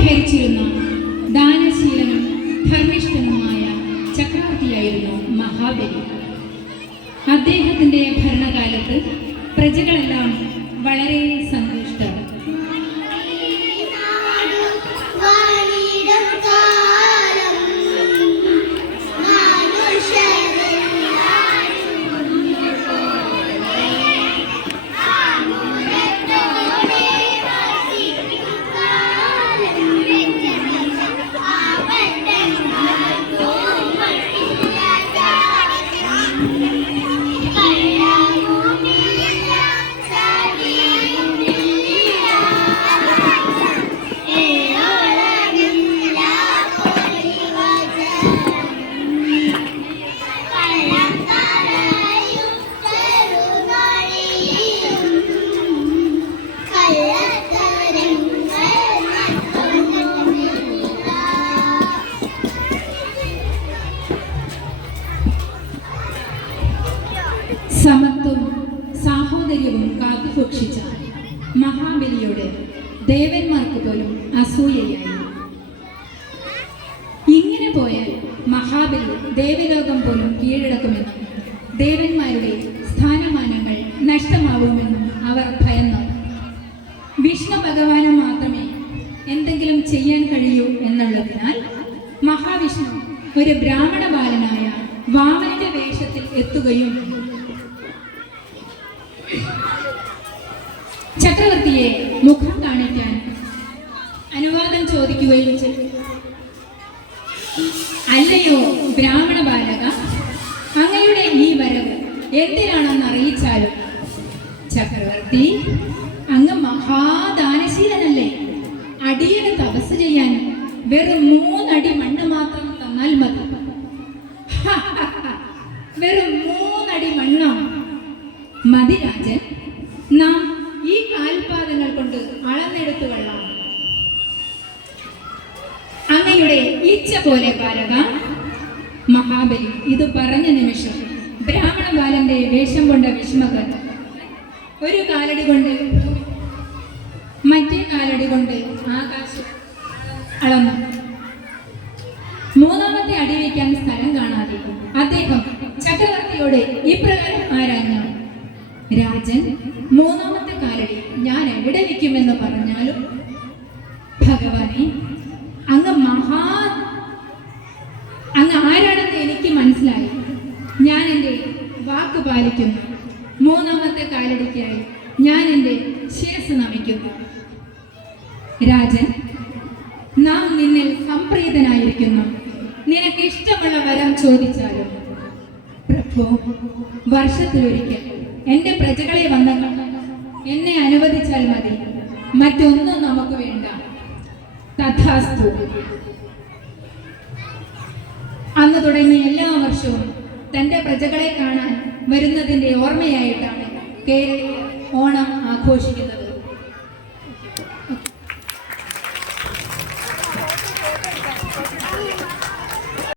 ഭരിച്ചിരുന്ന ദാനശീലനും ധർമ്മിഷ്ഠനുമായ ചക്രവർത്തിയായിരുന്നു മഹാബലി. അദ്ദേഹത്തിന്റെ ഭരണകാലത്ത് പ്രജകളെല്ലാം വളരെ സന്തുഷ്ടർ ദേവന്മാർക്ക് പോലും അസൂയയായി. ഇങ്ങനെ പോയാൽ മഹാബലി ദേവലോകം പോലും കീഴടക്കുമെന്നും ദേവന്മാരുടെ സ്ഥാനമാനങ്ങൾ നഷ്ടമാവുമെന്നും അവർ ഭയന്നു. വിഷ്ണു ഭഗവാന് മാത്രമേ എന്തെങ്കിലും ചെയ്യാൻ കഴിയൂ എന്നുള്ളതിനാൽ മഹാവിഷ്ണു ഒരു ബ്രാഹ്മണ ബാലനായ വാമനന്റെ വേഷത്തിൽ എത്തുകയും ചക്രവർത്തിയെ മുഖം കാണിക്കാൻ അനുവാദം ചോദിക്കുകയും ചെയ്തു. അല്ലയോ ബ്രാഹ്മണ ബാലക അങ്ങയുടെ ഈ വരവ് എന്തിനാണെന്ന് അറിയിച്ചാലും ചക്രവർത്തി അങ്ങ് മഹാദാനശീലനല്ലേ? അടിയുടെ തപസ് ചെയ്യാൻ വെറും മൂന്നടി മണ്ണ് മാത്രം തന്നാൽ മതി. വെറും മൂന്നടി മണ്ണോ? മതി രാജൻ നാം അളന്നെടുത്തു കൊള്ളാം അങ്ങയുടെ ഇച്ഛ പോലെ ബാലക മഹാബലി ഇത് പറഞ്ഞ നിമിഷം ബ്രാഹ്മണ ബാലന്റെ വേഷം കൊണ്ട വിഷ്മകൻ ഒരു കാലടി കൊണ്ട് മറ്റേ കാലടി കൊണ്ട് ആകാശം അളന്നു. മൂന്നാമത്തെ അടി വയ്ക്കാൻ സ്ഥലം കാണാതെ അദ്ദേഹം ചക്രവർത്തിയോട് ഇപ്രകാരം ആരാഞ്ഞു. രാജൻ മൂന്നാമത്തെ കാലടി ഞാൻ എവിടെ വയ്ക്കുമെന്ന് പറഞ്ഞാലും ഭഗവാനെ അങ്ങ് മഹാ അങ്ങ് ആരാണെന്ന് എനിക്ക് മനസ്സിലായി ഞാൻ എന്റെ വാക്ക് പാലിക്കുന്നു. മൂന്നാമത്തെ കാലടിക്കായി ഞാൻ എന്റെ ശിരസ് നമിക്കുന്നു. രാജൻ നാം നിന്നിൽ സംപ്രീതനായിരിക്കുന്നു. നിനക്ക് ഇഷ്ടമുള്ള വരം ചോദിച്ചാലും? പ്രഭു വർഷത്തിലൊരിക്കൽ എന്റെ പ്രജകളെ വന്ന എന്നെ അനുവദിച്ചാൽ മതി. മറ്റൊന്നും നമുക്ക് വേണ്ട. തഥാസ്തു. അന്ന് തുടങ്ങി എല്ലാ വർഷവും തന്റെ പ്രജകളെ കാണാൻ വരുന്നതിന്റെ ഓർമ്മയായിട്ടാണ് കേരളം ഓണം ആഘോഷിക്കുന്നത്.